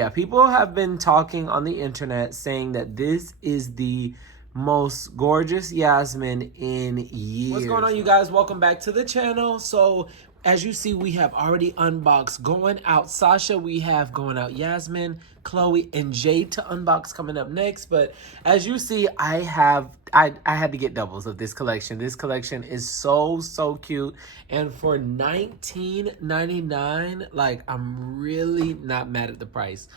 Yeah, people have been talking on the internet saying that this is the most gorgeous Yasmin in years. What's going on, you guys? Welcome back to the channel. So as you see, we have already unboxed Going Out Sasha. We have Going Out Yasmin, Chloe, and Jade to unbox coming up next. But as you see, I had to get doubles of this collection. This collection is so cute. And for $19.99, like, I'm really not mad at the price.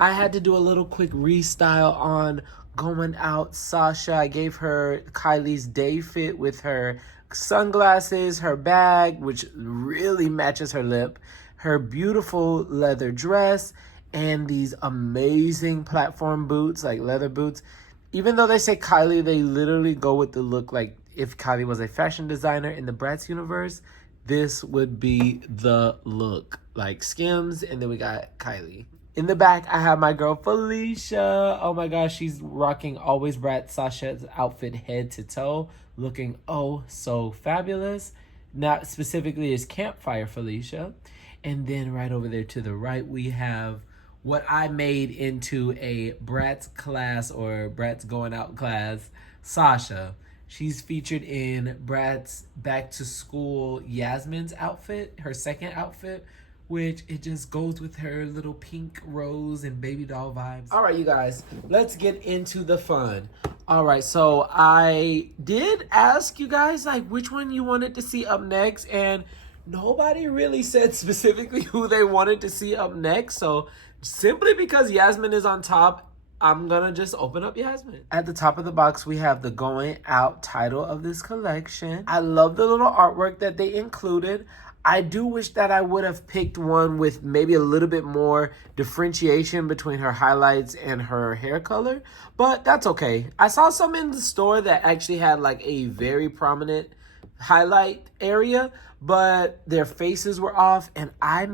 I had to do a little quick restyle on Going Out Sasha. I gave her Kylie's day fit with her sunglasses, her bag, which really matches her lip, her beautiful leather dress, and these amazing platform boots, like leather boots. Even though they say Kylie, they literally go with the look like if Kylie was a fashion designer in the Bratz universe, this would be the look. Like Skims, and then we got Kylie. In the back, I have my girl Felicia. Oh my gosh, she's rocking always Bratz Sasha's outfit head to toe, looking oh so fabulous. Not specifically as Campfire Felicia. And then right over there to the right, we have what I made into a Bratz class or Bratz Going Out class, Sasha. She's featured in Bratz Back to School Yasmin's outfit, her second outfit, which it just goes with her little pink rose and baby doll vibes. All right, you guys, let's get into the fun. All right, so I did ask you guys like which one you wanted to see up next, and nobody really said specifically who they wanted to see up next. So simply because Yasmin is on top, I'm gonna just open up Yasmin. At the top of the box, we have the Going Out title of this collection. I love the little artwork that they included. I do wish that I would have picked one with maybe a little bit more differentiation between her highlights and her hair color, but that's okay. I saw some in the store that actually had like a very prominent highlight area, but their faces were off, and I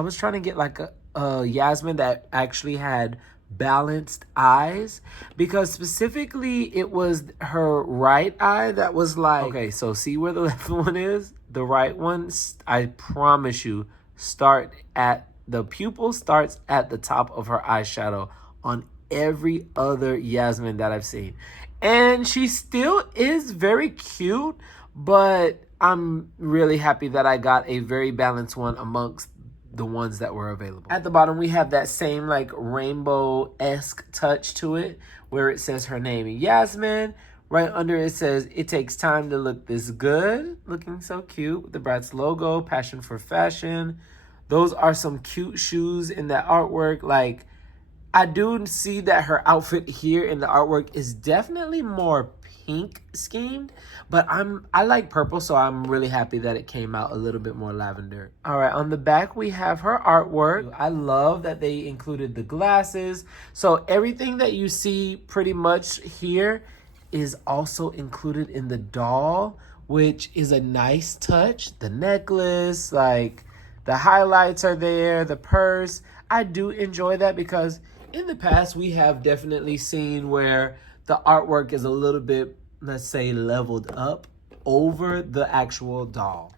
was trying to get like a Yasmin that actually had balanced eyes, because specifically it was her right eye that was like, okay, so see where the left one is? The right one, I promise you, the pupil starts at the top of her eyeshadow on every other Yasmin that I've seen. And she still is very cute, but I'm really happy that I got a very balanced one amongst the ones that were available. At the bottom, we have that same like rainbow-esque touch to it, where it says her name, Yasmin. Right under it says, it takes time to look this good. Looking so cute with the Bratz logo, passion for fashion. Those are some cute shoes in that artwork. Like, I do see that her outfit here in the artwork is definitely more pink schemed, but I like purple, so I'm really happy that it came out a little bit more lavender. All right, on the back we have her artwork. I love that they included the glasses. So everything that you see pretty much here is also included in the doll, which is a nice touch. The necklace, like the highlights are there, the purse. I do enjoy that because in the past we have definitely seen where the artwork is a little bit, let's say, leveled up over the actual doll.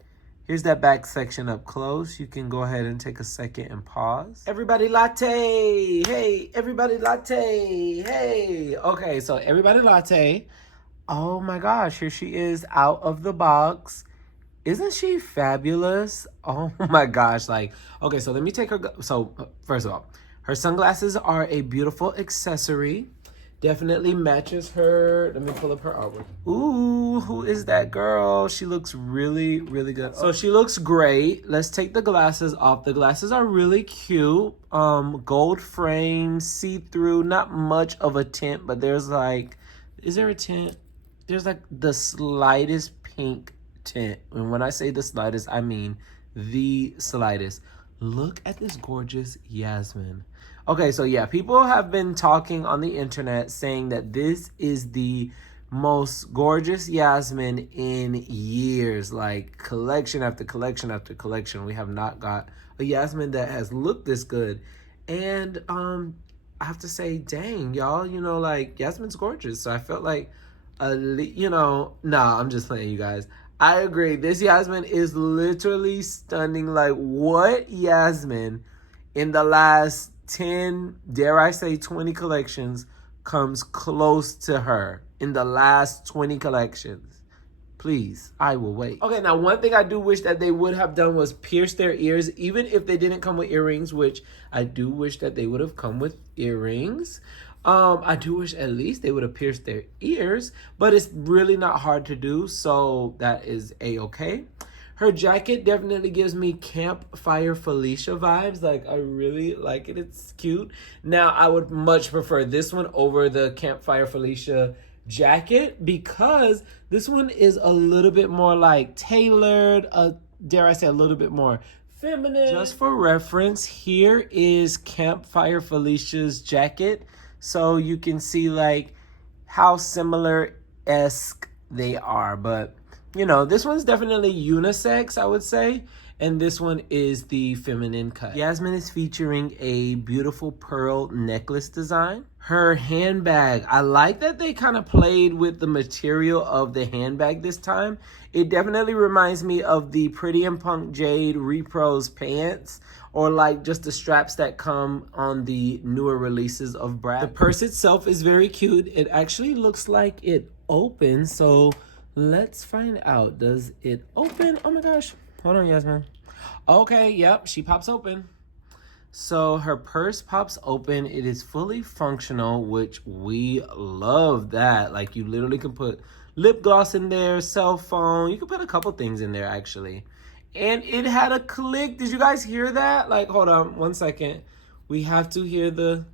Here's that back section up close. You can go ahead and take a second and pause. Everybody latte. Hey, everybody latte. Hey. Okay, so everybody latte. Oh my gosh, here she is out of the box. Isn't she fabulous? Oh my gosh. Like, okay, so let me take her. So first of all, her sunglasses are a beautiful accessory. Definitely matches her. Let me pull up her artwork. Ooh, who is that girl? She looks really good. So she looks great. Let's take the glasses off. The glasses are really cute. Gold frame, see-through, not much of a tint, but there's like, is there a tint? There's like the slightest pink tint. And when I say the slightest, I mean the slightest. Look at this gorgeous Yasmin. Okay, so yeah, people have been talking on the internet saying that this is the most gorgeous Yasmin in years. Like, collection after collection after collection. We have not got a Yasmin that has looked this good. And I have to say, dang, y'all, you know, like, Yasmin's gorgeous. So I felt like, I'm just playing, you guys. I agree. This Yasmin is literally stunning. Like, what Yasmin in the last 10, dare I say 20 collections comes close to her in the last 20 collections. Please, I will wait. Okay, now one thing I do wish that they would have done was pierce their ears, even if they didn't come with earrings, which I do wish that they would have come with earrings. I do wish at least they would have pierced their ears, but it's really not hard to do, so that is a-okay. Her jacket definitely gives me Campfire Felicia vibes. Like, I really like it. It's cute. Now, I would much prefer this one over the Campfire Felicia jacket because this one is a little bit more like tailored, dare I say a little bit more feminine. Just for reference, here is Campfire Felicia's jacket, so you can see like how similar-esque they are. But you know, this one's definitely unisex, I would say. And this one is the feminine cut. Yasmin is featuring a beautiful pearl necklace design. Her handbag, I like that they kind of played with the material of the handbag this time. It definitely reminds me of the Pretty and Punk Jade Repros pants, or like just the straps that come on the newer releases of Bratz. The purse itself is very cute. It actually looks like it opens, so let's find out. Does it open? Oh my gosh. Hold on, Yasmin. Okay, yep, she pops open. So her purse pops open. It is fully functional, which we love that. Like, you literally can put lip gloss in there, cell phone. You can put a couple things in there, actually. And it had a click. Did you guys hear that? Like, hold on one second. We have to hear the...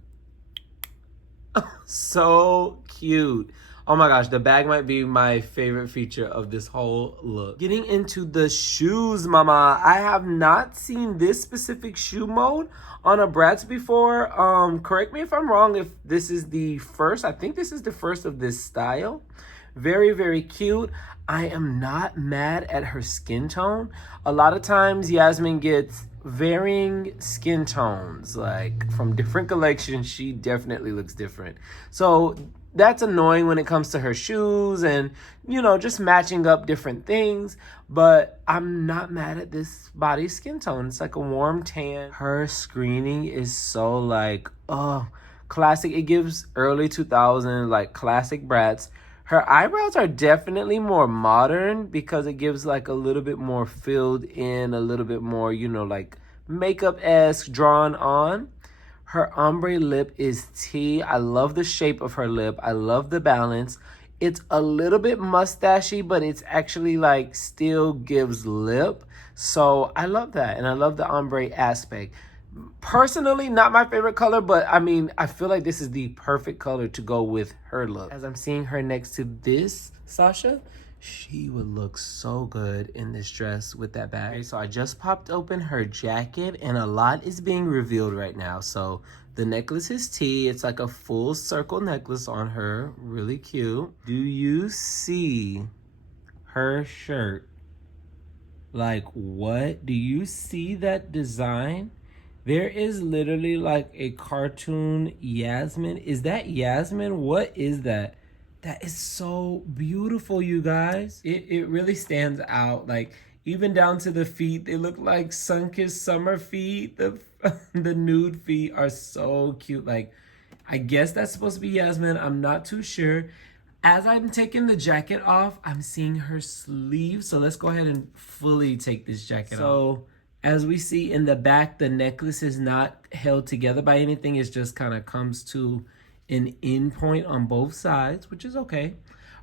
So cute. Oh my gosh, the bag might be my favorite feature of this whole look. Getting into the shoes, mama. I have not seen this specific shoe mode on a Bratz before. Correct me if I'm wrong if this is the first. I think this is the first of this style. Very, very cute. I am not mad at her skin tone. A lot of times Yasmin gets varying skin tones. Like, from different collections, she definitely looks different. So that's annoying when it comes to her shoes and, you know, just matching up different things. But I'm not mad at this body skin tone. It's like a warm tan. Her screening is so like, classic. It gives early 2000s, like classic Bratz. Her eyebrows are definitely more modern because it gives like a little bit more filled in, a little bit more, you know, like makeup-esque drawn on. Her ombre lip is tea. I love the shape of her lip. I love the balance. It's a little bit mustachy, but it's actually like still gives lip. So I love that. And I love the ombre aspect. Personally, not my favorite color, but I mean, I feel like this is the perfect color to go with her look. As I'm seeing her next to this Sasha, she would look so good in this dress with that bag. Okay, so I just popped open her jacket and a lot is being revealed right now. So the necklace is tea. It's like a full circle necklace on her. Really cute. Do you see her shirt? Like, what? Do you see that design? There is literally like a cartoon Yasmin. Is that Yasmin? What is that? That is so beautiful, you guys. It really stands out. Like, even down to the feet, they look like sun-kissed summer feet. The nude feet are so cute. Like, I guess that's supposed to be Yasmin. I'm not too sure. As I'm taking the jacket off, I'm seeing her sleeve. So let's go ahead and fully take this jacket off. So as we see in the back, the necklace is not held together by anything. It just kind of comes to an end point on both sides, which is okay.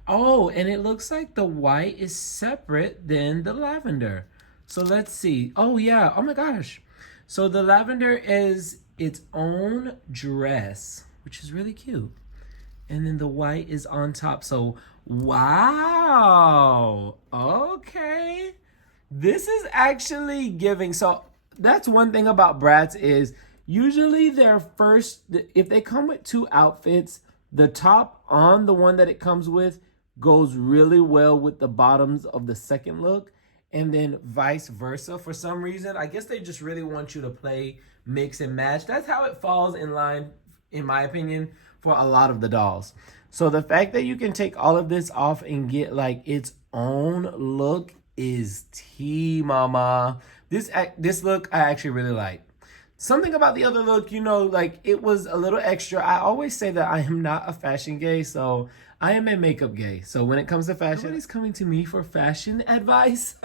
Oh, and it looks like the white is separate than the lavender. So let's see. Oh, yeah. Oh, my gosh. So the lavender is its own dress, which is really cute. And then the white is on top. So, wow. Okay. This is actually giving. So that's one thing about Bratz is usually their first, if they come with two outfits, the top on the one that it comes with goes really well with the bottoms of the second look, and then vice versa. For some reason, I guess they just really want you to play, mix and match. That's how it falls in line, in my opinion, for a lot of the dolls. So the fact that you can take all of this off and get like its own look is tea, mama. This look I actually really like. Something about the other look, you know, like it was a little extra. I always say that I am not a fashion gay, so I am a makeup gay. So when it comes to fashion, nobody's coming to me for fashion advice.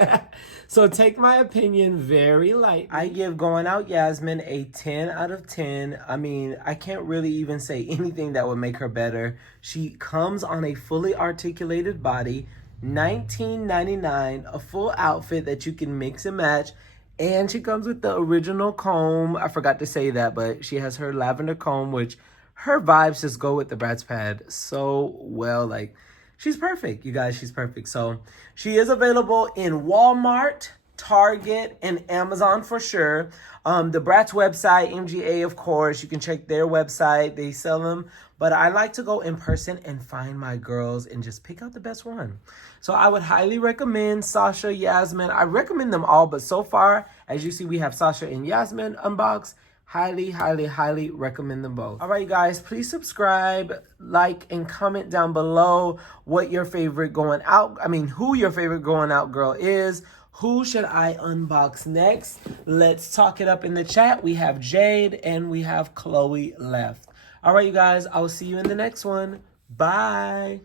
So take my opinion very lightly. I give Going Out Yasmin a 10 out of 10. I mean, I can't really even say anything that would make her better. She comes on a fully articulated body, $19.99, a full outfit that you can mix and match. And she comes with the original comb. I forgot to say that, but she has her lavender comb, which her vibes just go with the Bratz pad so well. Like, she's perfect, you guys. She's perfect. So she is available in Walmart, Target, and Amazon for sure. The Bratz website, MGA, of course, you can check their website. They sell them. But I like to go in person and find my girls and just pick out the best one. So I would highly recommend Sasha, Yasmin. I recommend them all, but so far, as you see, we have Sasha and Yasmin unboxed. Highly, highly, highly recommend them both. All right, you guys, please subscribe, like, and comment down below what your favorite who your favorite going out girl is. Who should I unbox next? Let's talk it up in the chat. We have Jade and we have Chloe left. All right, you guys, I will see you in the next one. Bye.